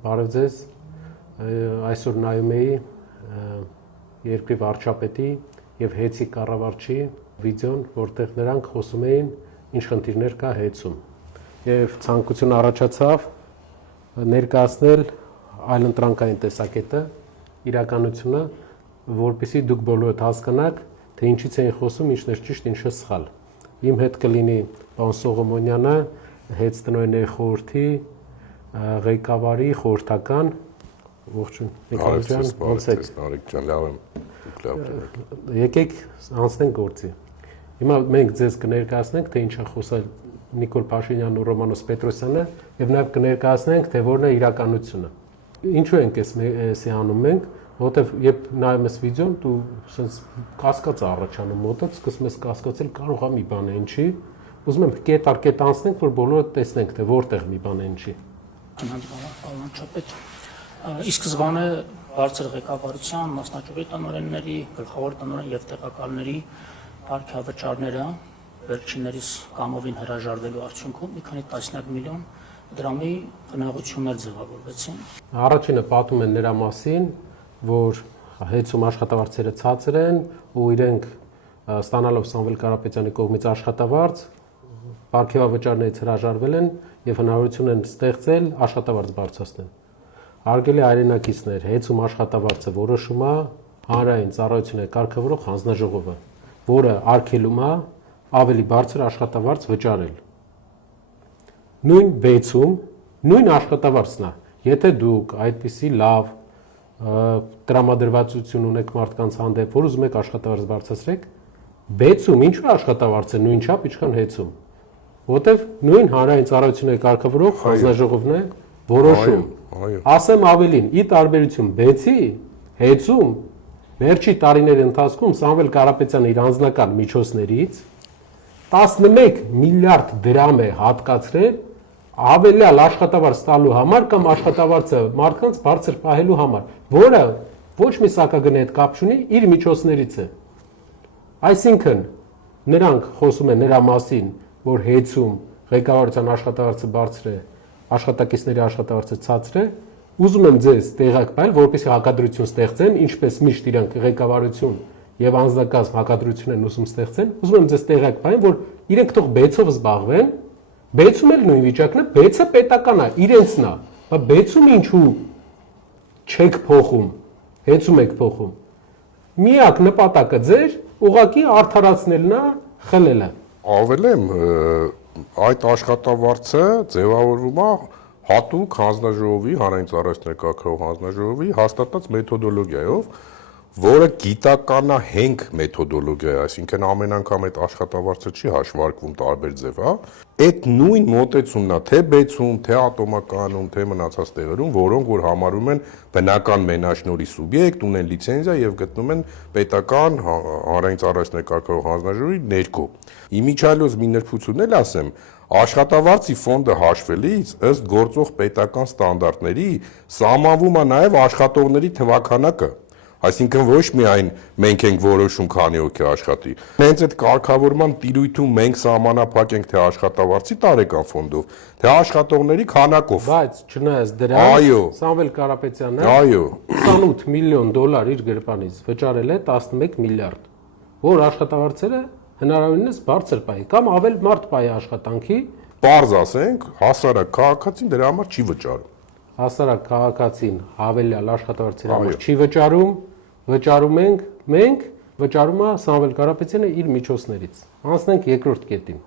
Բարև ձեզ, այսօր նայում էի երկրի վարչապետի և ՀԵՑ-ի կառավարչի վիդեոն, որտեղ նրանք խոսում էին ինչ խնդիրներ կա ՀԵՑ-ում և ցանկություն առաջացավ ներկայացնել այլընտրանքային տեսակետը, իրականությունը, որպեսզի դուք բոլորդ հասկանաք, թե ինչից էին խոսում, ինչն էր ճիշտ, ինչը սխալ։ Իմ հետ կլինի պարոն Սողոմոնյանը, ՀԵՑ տնօրենների խորհրդի ղեկավարի խորհրդական, ողջույն, ոնց եք։ Նարեկ ջան, լավ եմ։ Եկեք անցնենք գործի։ Հիմա մենք ձեզ կներկայացնենք, թե ինչ է խոսել Նիկոլ Փաշինյանն ու Ռոմանոս Պետրոսյանը, եւ նաեւ կներկայացնենք, թե որն է իրականությունը։ Ինչու ենք էսի անում մենք, որովհետեւ երբ նայում ես վիդեոն, դու sense կասկած առաջանում մոտդ, սկսում ես կասկածել, կարող է մի բան է ինչի։ Ուզում եմ կետ առ կետ անցնենք, որ բոլորը տեսնենք, թե որտեղ մի բան է ինչի։ Անհանձնարարչապետ, ի սկզբանե բարձր ղեկավարության, մասնաճյուղի տնօրենների, գլխավոր տնօրեն եւ տեղակալների կարգավճարները վերջիններիս կամովին հրաժարվելու արդյունքում մի քանի տասնյակ միլիոն դրամի խնայողություններ ձևավորվեցին։ Առաջինը պատում են նրա մասին, որ ՀԵՑ-ում աշխատավարձերը ցածր են ու իրենք ստանալով Սամվել Կարապետյանի կողմից աշխատավարձ, պարգևավճարներից հրաժարվել են եւ հնարավորություն են ստեղծել աշխատավարձ բարձրացնել։ Արգելի հայրենակիցներ, ՀԵՑ-ում աշխատավարձը որոշում է հանրային ծառայությունների կարգավորող հանձնաժողովը, որը արգելում է ավելի բարձր աշխատավարձ վճարել։ Նույն բեցում նույն աշխատավարձն է։ Եթե դուք այդպիսի լավ տրամադրվածություն ունեք մարդկանց հանդեպ, որ ուզում եք աշխատավարձ բարձրացրեք, բեցում ինչու աշխատավարձը նույն չափ, ինչքան ՀԵՑ-ում։ Որտեվ նույն հանրային ծառայությունների կարգավորող հանձնաժողովն է որոշում։ Ասեմ ավելին, ի տարբերություն բեցի, ՀԵՑ-ում վերջի տարիների ընթացքում Սամվել Կարապետյանը իր անձնական միջոցներից 11 միլիարդ դրամ է հատկացրել ավելյալ աշխատավարձ տալու համար կամ աշխատավարձը մարդկանց բարձր պահելու համար, որը ոչ մի սակագնի հետ կապ չունի, իր միջոցներից է։ Այսինքն նրանք խոսում են նրա մասին, որ ՀԵՑ-ում ղեկավարության աշխատավարձը բարձր է, աշխատակիցների աշխատավարձը ցածր է, ուզում եմ ձեզ տեղակ պահել, որպեսզի հակադրություն ստեղծեն, ինչպես միշտ իրենք ղեկավարություն եւ անձնակազմ հակադրություն են ուզում ստեղծեն, ուզում եմ ձեզ տեղակ պահել, որ իրենք թող բեցով զբաղվեն, բեցում էլ նույն վիճակն է, բեցը պետական է, իրենցն է, բայց բեցում ինչու չեք փոխում, ՀԵՑ-ում եք փոխում։ Միակ նպատակը ձեր ուղղակի արդարացնելն է, խլելը։ Ավելեմ, այդ աշխատավարձը ձևավորվում է հատուկ հանձնաժողովի, հանրային ծառայությունների կարգավորող հանձնաժողովի հաստատած մեթոդոլոգիայով, որը գիտականահենք մեթոդոլոգիա է, այսինքն ամեն անգամ այդ աշխատավարձը չի հաշվարկվում տարբեր ձևա, այդ նույն մոտեցումն է թե բեցում, թե ատոմականում, թե մնացած տեղերում, որոնք որ համարում են բնական մենաշնորհի սուբյեկտ, ունեն լիցենզիա եւ գտնում են պետական հանրային ծառայությունների կարգավորող հանձնաժողովի ներքո։ Իմիջիալոց մի նրբություն էլ ասեմ, աշխատավարձի ֆոնդը հաշվելիս ըստ գործող պետական ստանդարտների սահմանվում է նաեւ աշխատողների թվաքանակը։ Այսինքն ոչ միայն մենք ենք որոշում քանի հոգի աշխատի։ Հենց այդ կարգավորման տիրույթում մենք սահմանափակ ենք թե աշխատավարձի տարեկան ֆոնդով, թե աշխատողների քանակով։ Բայց չնայած դրան, Սամվել Կարապետյանը 28 միլիոն դոլար իր գրպանից վճարել է 11 միլիարդ, որ աշխատավարձերը հնարավորինս բարձր պահի կամ ավել մարդ պահի աշխատանքի։ Պարզ ասենք, հասարակ քաղաքացին դրա համար չի վճարում։ Հասարակ քաղաքացին հավելյալ աշխատավարձերի համար չի վճարում, վճարում ենք մենք, վճարում է Սամվել Կարապետյանը իր միջոցներից։ Անցնենք երկրորդ կետին։